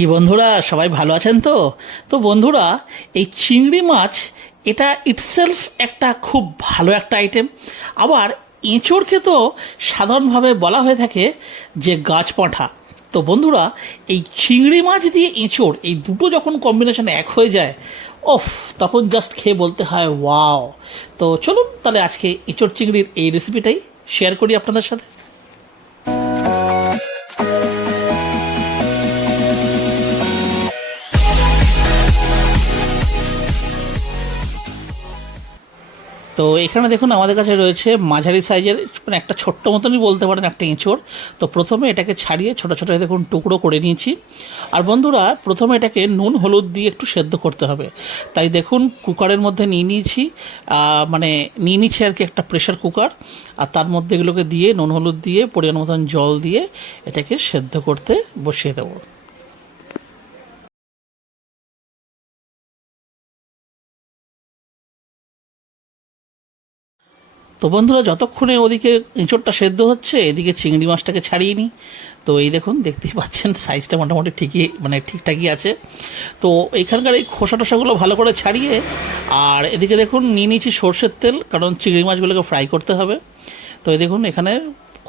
কি বন্ধুরা, সবাই ভালো আছেন তো? তো বন্ধুরা, এই চিংড়ি মাছ এটা ইটসেলফ একটা খুব ভালো একটা আইটেম। আবার এঁচোড়কে তো সাধারণভাবে বলা হয়ে থাকে যে গাছ পাঁঠা। তো বন্ধুরা, এই চিংড়ি মাছ দিয়ে এঁচোড় এই দুটো যখন কম্বিনেশন এক হয়ে যায়, ওফ, তখন জাস্ট খেয়ে বলতে হয় ওয়াও। তো চলুন তাহলে আজকে এঁচোড় চিংড়ির এই রেসিপিটাই শেয়ার করি আপনাদের সাথে। তো এখানে দেখুন আমাদের কাছে রয়েছে মাঝারি সাইজের, মানে একটা ছোট্ট মতনই বলতে পারেন একটা এঁচোড়। তো প্রথমে এটাকে ছাড়িয়ে ছোটো ছোটো দেখুন টুকরো করে নিয়েছি। আর বন্ধুরা, প্রথমে এটাকে নুন হলুদ দিয়ে একটু সেদ্ধ করতে হবে। তাই দেখুন কুকারের মধ্যে নিয়ে নিচ্ছি আর কি একটা প্রেশার কুকার। আর তার মধ্যে এগুলোকে দিয়ে নুন হলুদ দিয়ে পরিমাণ মতন জল দিয়ে এটাকে সেদ্ধ করতে বসিয়ে দেবো। তো বন্ধুরা, যতক্ষণে ওদিকে এঁচোড়টা সেদ্ধ হচ্ছে এদিকে চিংড়ি মাছটাকে ছাড়িয়ে নিই। তো এই দেখুন, দেখতেই পাচ্ছেন সাইজটা মোটামুটি ঠিকঠাকই আছে। তো এখানকার এই খোসা টোসাগুলো ভালো করে ছাড়িয়ে, আর এদিকে দেখুন নিয়ে নিয়েছি সর্ষের তেল, কারণ চিংড়ি মাছগুলোকে ফ্রাই করতে হবে। তো এই দেখুন এখানে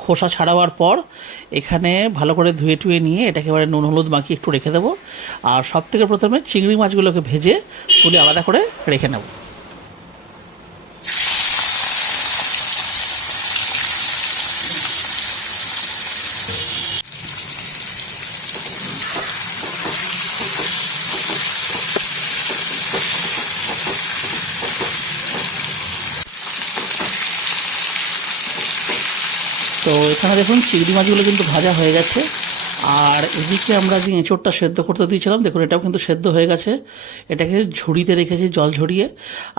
খোসা ছাড়াবার পর এখানে ভালো করে ধুয়ে টুয়ে নিয়ে এটাকে এবারে নুন হলুদ মাখিয়ে একটু রেখে দেবো। আর সব থেকে প্রথমে চিংড়ি মাছগুলোকে ভেজে তুলে আলাদা করে রেখে নেব। তো এখানে দেখুন চিংড়ি মাছগুলো কিন্তু ভাজা হয়ে গেছে। আর এদিকে আমরা যে এঁচোড়টা সেদ্ধ করতে দিয়েছিলাম, দেখুন এটাও কিন্তু সেদ্ধ হয়ে গেছে। এটাকে ঝুড়িতে রেখেছি জল ঝরিয়ে।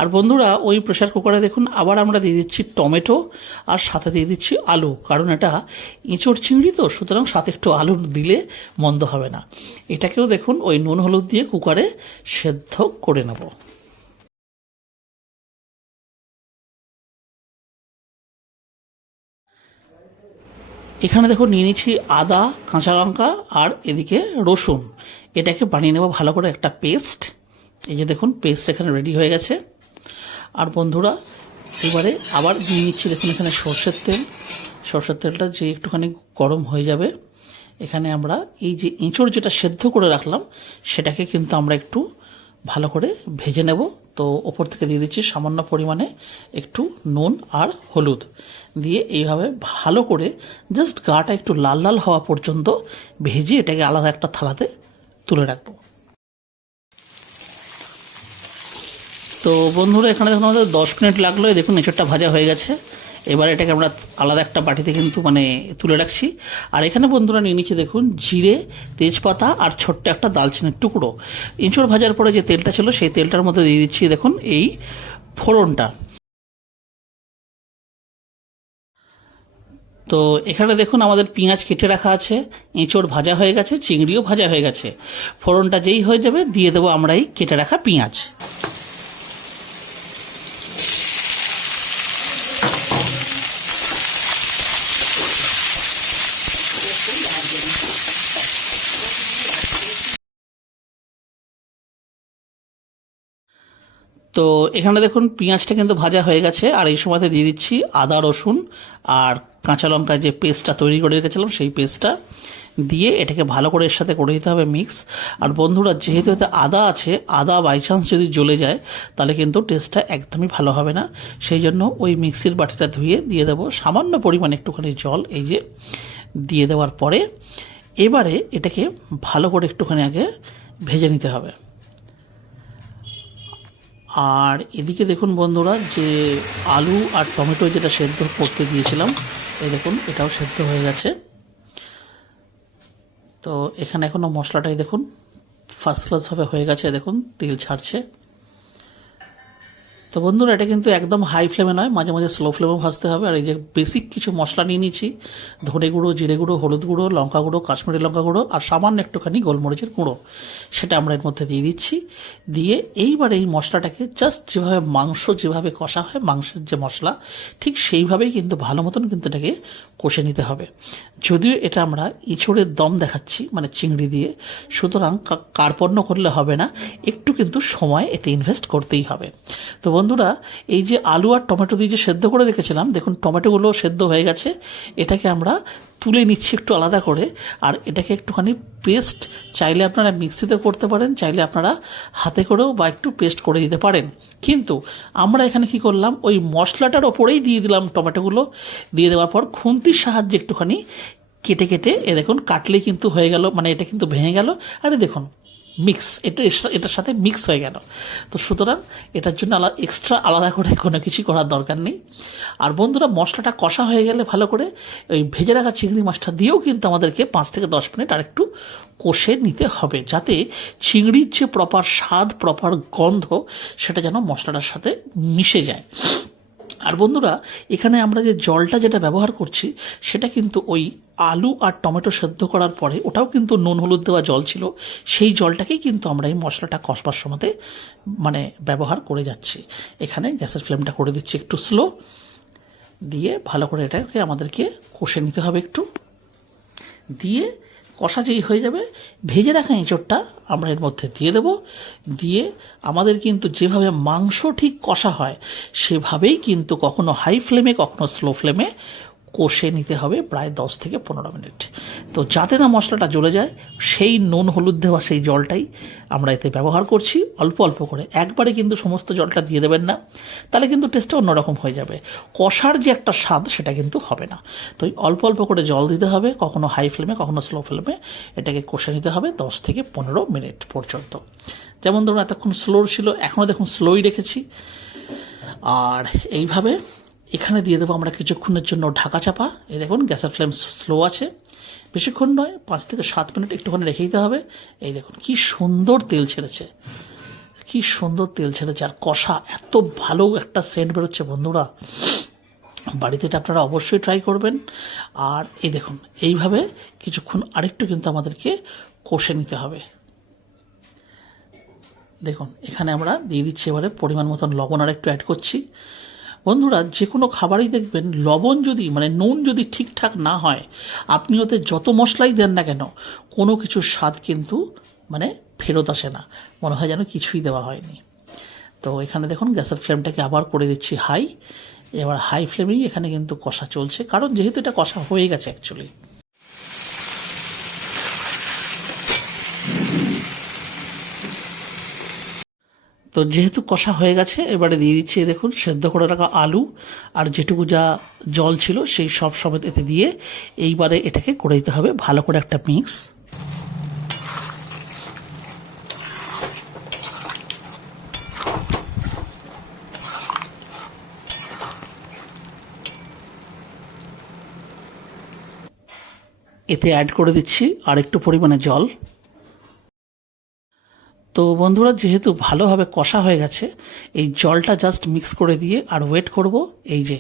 আর বন্ধুরা, ওই প্রেশার কুকারে দেখুন আবার আমরা দিয়ে দিচ্ছি টমেটো, আর সাথে দিয়ে দিচ্ছি আলু, কারণ এটা এঁচোড় চিংড়ি তো, সুতরাং সাথে একটু আলু দিলে মন্দ হবে না। এটাকেও দেখুন ওই নুন হলুদ দিয়ে কুকারে সেদ্ধ করে নেব। এখানে দেখো নিয়ে নিচ্ছি আদা, কাঁচা লঙ্কা আর এদিকে রসুন। এটাকে বানিয়ে নেব ভালো করে একটা পেস্ট। এই যে দেখুন পেস্ট এখানে রেডি হয়ে গেছে। আর বন্ধুরা, এবারে আবার নিয়ে নিচ্ছি দেখুন এখানে সর্ষের তেল। সর্ষের তেলটা যে একটুখানি গরম হয়ে যাবে, এখানে আমরা এই যে এঁচোড় যেটা সেদ্ধ করে রাখলাম সেটাকে কিন্তু আমরা একটু ভালো করে ভেজে নেব। তো ওপর থেকে দিয়ে দিচ্ছি সামান্য পরিমাণে একটু নুন আর হলুদ দিয়ে এইভাবে ভালো করে জাস্ট গাটা একটু লাল লাল হওয়া পর্যন্ত ভেজে এটাকে আলাদা একটা থালাতে তুলে রাখবো। তো বন্ধুরা, এখানে দেখুন আমাদের 10 মিনিট লাগলো। দেখুন এঁচোড়টা ভাজা হয়ে গেছে। এবার এটাকে আমরা আলাদা একটা বাটিতে কিন্তু তুলে রাখছি। আর এখানে বন্ধুরা নিয়ে নিচ্ছি দেখুন জিরে, তেজপাতা আর ছোট্ট একটা দালচিনির টুকরো। এঁচোড় ভাজার পরে যে তেলটা ছিল সেই তেলটার মধ্যে দিয়ে দিচ্ছি দেখুন এই ফোড়নটা। তো এখানে দেখুন আমাদের পেঁয়াজ কেটে রাখা আছে, এঁচোড় ভাজা হয়ে গেছে, চিংড়িও ভাজা হয়ে গেছে। ফোড়নটা যেই হয়ে যাবে দিয়ে দেবো আমরা এই কেটে রাখা পেঁয়াজ। তো এখানে দেখুন পেঁয়াজটা কিন্তু ভাজা হয়ে গেছে। আর এই সময়তে দিয়ে দিচ্ছি আদা রসুন আর কাঁচা লঙ্কা যে পেস্টটা তৈরি করে রেখেছিলাম সেই পেস্টটা দিয়ে এটাকে ভালো করে এর সাথে করে দিতে হবে মিক্স। আর বন্ধুরা, যেহেতু এতে আদা আছে, আদা বাই চান্স যদি জ্বলে যায় তাহলে কিন্তু টেস্টটা একদমই ভালো হবে না। সেই জন্য ওই মিক্সির বাটিটা ধুয়ে দিয়ে দেবো সামান্য পরিমাণে একটুখানি জল, এই যে দিয়ে দেওয়ার পরে এবারে এটাকে ভালো করে একটুখানি আগে ভেজে নিতে হবে। আর এদিকে দেখুন বন্ধুরা, যে আলু আর টমেটো যেটা সেদ্ধ করতে দিয়েছিলাম, এই দেখুন এটাও সেদ্ধ হয়ে গেছে। তো এখানে এখনও মশলাটাই দেখুন ফার্স্ট ক্লাসভাবে হয়ে গেছে, দেখুন তেল ছাড়ছে। তো বন্ধুরা এটা কিন্তু একদম হাই ফ্লেমে নয়, মাঝে মাঝে স্লো ফ্লেমেও ভাজতে হবে। আর এই যে বেসিক কিছু মশলা নিয়ে নিচ্ছি, ধনে গুঁড়ো, জিরে গুঁড়ো, হলুদ গুঁড়ো, লঙ্কা গুঁড়ো, কাশ্মীরি লঙ্কা গুঁড়ো আর সামান্য একটুখানি গোলমরিচের গুঁড়ো, সেটা আমরা এর মধ্যে দিয়ে দিচ্ছি। দিয়ে এইবার এই মশলাটাকে জাস্ট যেভাবে মাংস যেভাবে কষা হয়, মাংসের যে মশলা ঠিক সেইভাবেই কিন্তু ভালো মতন কিন্তু এটাকে কষে নিতে হবে। যদিও এটা আমরা ইঁচড়ের দম দেখাচ্ছি, মানে চিংড়ি দিয়ে, সুতরাং কার্পণ্য করলে হবে না, একটু কিন্তু সময় এতে ইনভেস্ট করতেই হবে। তো বন্ধুরা এই যে আলু আর টমেটো দিয়ে যে সেদ্ধ করে রেখেছিলাম, দেখুন টমেটোগুলো সেদ্ধ হয়ে গেছে। এটাকে আমরা তুলে নিচ্ছি একটু আলাদা করে। আর এটাকে একটুখানি পেস্ট, চাইলে আপনারা মিক্সিতে করতে পারেন, চাইলে আপনারা হাতে করেও বা একটু পেস্ট করে দিতে পারেন। কিন্তু আমরা এখানে কি করলাম, ওই মশলাটার ওপরেই দিয়ে দিলাম টমেটোগুলো। দিয়ে দেওয়ার পর খুন্তির সাহায্যে একটুখানি কেটে কেটে দেখুন কাটলেই কিন্তু হয়ে গেল, মানে এটা কিন্তু ভেঙে গেল। আরে দেখুন মিক্স, এটার সাথে মিক্স হয়ে গেল। তো সুতরাং এটার জন্য এক্সট্রা আলাদা করে কোনো কিছু করার দরকার নেই। আর বন্ধুরা মশলাটা কষা হয়ে গেলে ভালো করে ওই ভেজে রাখা চিংড়ি মাছটা দিয়েও কিন্তু আমাদেরকে 5 থেকে 10 মিনিট আর একটু কষে নিতে হবে, যাতে চিংড়ির যে প্রপার স্বাদ, প্রপার গন্ধ, সেটা যেন মশলাটার সাথে মিশে যায়। আর বন্ধুরা এখানে আমরা যে জলটা যেটা ব্যবহার করছি, সেটা কিন্তু ওই আলু আর টমেটো সেদ্ধ করার পরে ওটাও কিন্তু নুন হলুদ দেওয়া জল ছিল, সেই জলটাকেই কিন্তু আমরা এই মশলাটা কষবার সময়তে মানে ব্যবহার করে যাচ্ছি। এখানে গ্যাসের ফ্লেমটা করে দিচ্ছি একটু স্লো, দিয়ে ভালো করে এটাকে আমাদেরকে কষে নিতে হবে একটু। দিয়ে কষা যেই হয়ে যাবে, ভেজে রাখা এঁচোড়টা আমরা এর মধ্যে দিয়ে দেব। দিয়ে আমাদের কিন্তু যেভাবে মাংস ঠিক কষা হয় সেভাবেই কিন্তু কখনো হাই ফ্লেমে কখনো স্লো ফ্লেমে কষে নিতে হবে প্রায় 10 থেকে 15 মিনিট। তো যাতে না মশলাটা জ্বলে যায়, সেই নুন হলুদ দেওয়া সেই জলটাই আমরা এতে ব্যবহার করছি, অল্প অল্প করে। একবারে কিন্তু সমস্ত জলটা দিয়ে দেবেন না, তাহলে কিন্তু টেস্টটা অন্যরকম হয়ে যাবে, কষার যে একটা স্বাদ সেটা কিন্তু হবে না। তো অল্প অল্প করে জল দিতে হবে, কখনো হাই ফ্লেমে কখনো স্লো ফ্লেমে এটাকে কষে নিতে হবে 10 থেকে 15 মিনিট পর্যন্ত। যেমন ধরুন এতক্ষণ স্লো ছিল, এখনও দেখুন স্লোই রেখেছি। আর এইভাবে এখানে দিয়ে দেবো আমরা কিছুক্ষণের জন্য ঢাকা চাপা। এই দেখুন গ্যাসের ফ্লেম স্লো আছে, বেশিক্ষণ নয়, 5 থেকে 7 মিনিট একটুখানি রেখে দিতে হবে। এই দেখুন কি সুন্দর তেল ছেড়েছে, কি সুন্দর তেল ছেড়েছে, আর কষা এত ভালো একটা সেন্ট বেরোচ্ছে। বন্ধুরা বাড়িতে এটা আপনারা অবশ্যই ট্রাই করবেন। আর এই দেখুন এইভাবে কিছুক্ষণ আরেকটু কিন্তু আমাদেরকে কষে নিতে হবে। দেখুন এখানে আমরা দিয়ে দিচ্ছি এবারে পরিমাণ মতন লবণ আর একটু অ্যাড করছি। বন্ধুরা যে কোনো খাবারই দেখবেন লবণ যদি মানে নুন যদি ঠিকঠাক না হয়, আপনি ওতে যত মশলাই দেন না কেন, কোনো কিছুর স্বাদ কিন্তু মানে ফেরত আসে না, মনে হয় যেন কিছুই দেওয়া হয়নি। তো এখানে দেখুন গ্যাসের ফ্লেমটাকে আবার করে দিচ্ছি হাই। এবার হাই ফ্লেমেই এখানে কিন্তু কষা চলছে, কারণ যেহেতু এটা কষা হয়ে গেছে অ্যাকচুয়ালি। তো যেহেতু কষা হয়ে গেছে, এবারে দিয়ে দিচ্ছি দেখুন সেদ্ধ করে রাখা আলু আর যেটুকু যা জল ছিল সেই সব সমেত এতে দিয়ে এইবারে এটাকে করে দিতে হবে ভালো করে একটা মিক্স। এতে অ্যাড করে দিচ্ছি আর একটু পরিমাণে জল। তো বন্ধুরা যেহেতু ভালোভাবে কষা হয়ে গেছে, এই জলটা জাস্ট মিক্স করে দিয়ে আর ওয়েট করব এই যে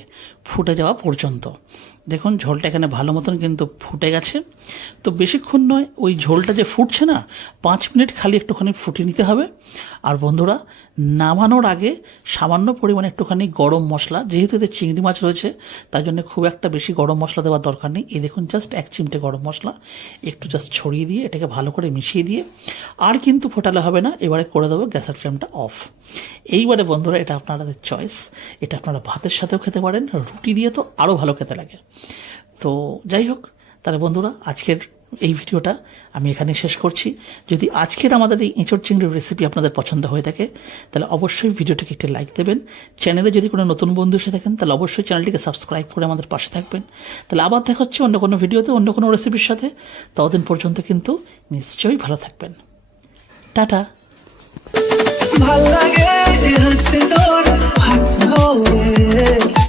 ফুটে যাওয়া পর্যন্ত। দেখুন ঝোলটা এখানে ভালো মতন কিন্তু ফুটে গেছে। তো বেশিক্ষণ নয়, ওই ঝোলটা যে ফুটছে না, 5 মিনিট খালি একটুখানি ফুটিয়ে নিতে হবে। আর বন্ধুরা নামানোর আগে সামান্য পরিমাণে একটুখানি গরম মশলা, যেহেতু এতে চিংড়ি মাছ রয়েছে তার জন্য খুব একটা বেশি গরম মশলা দেওয়ার দরকার নেই। এই দেখুন জাস্ট 1 চিমটে গরম মশলা একটু জাস্ট ছড়িয়ে দিয়ে এটাকে ভালো করে মিশিয়ে দিয়ে আর কিন্তু ফোটালে হবে না, এবারে করে দেবো গ্যাসের ফ্লেমটা অফ। এইবারে বন্ধুরা এটা আপনাদের চয়েস, এটা আপনারা ভাতের সাথেও খেতে পারেন, রুটি দিয়ে তো আরও ভালো খেতে লাগে। তো যাই হোক, তাহলে বন্ধুরা আজকের এই ভিডিওটা আমি এখানে শেষ করছি। যদি আজকের আমাদের এই এঁচড় চিংড়ির রেসিপি আপনাদের পছন্দ হয়ে থাকে তাহলে অবশ্যই ভিডিওটিকে একটি লাইক দেবেন। চ্যানেলে যদি কোনো নতুন বন্ধু এসে থাকেন তাহলে অবশ্যই চ্যানেলটিকে সাবস্ক্রাইব করে আমাদের পাশে থাকবেন। তাহলে আবার দেখা হচ্ছে অন্য কোনো ভিডিওতে অন্য কোনো রেসিপির সাথে। ততদিন পর্যন্ত কিন্তু নিশ্চয়ই ভালো থাকবেন। টাটা। ভাল লাগে হাতে তোর হাত ধরে